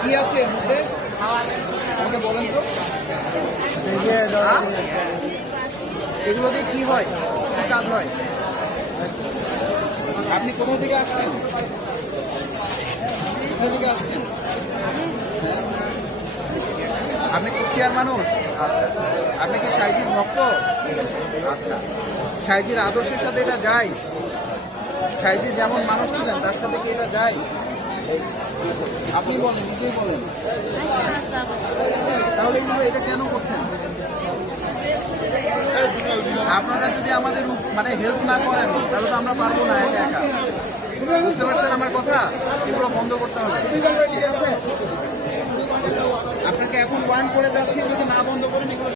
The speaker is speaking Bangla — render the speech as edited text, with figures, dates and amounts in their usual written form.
কি আছে এর মধ্যে আমাকে বলেন তো, এগুলো দিয়ে কি হয়, কি কাজ হয়? আপনি কোথা থেকে আসছেন? কোথা থেকে আসছেন? আপনি কুষ্টিয়ার মানুষ? আচ্ছা, আপনি কি সাইজির ভক্ত? আচ্ছা, সাইজির আদর্শের সাথে এটা যায়? সাইজি যেমন মানুষ ছিলেন তার সাথে কি এটা যায়? আপনি বলেন, নিজেই বলেন। তাহলে এটা কেন করছেন? আপনারা যদি আমাদের মানে হেল্প না করেন তাহলে তো আমরা পারবো না একা একা। বুঝতে পারছেন আমার কথা? এগুলো বন্ধ করতে হবে, ঠিক আছে? আপনাকে এখন ওয়ার্ন করে যাচ্ছি, যদি না বন্ধ করেন এগুলো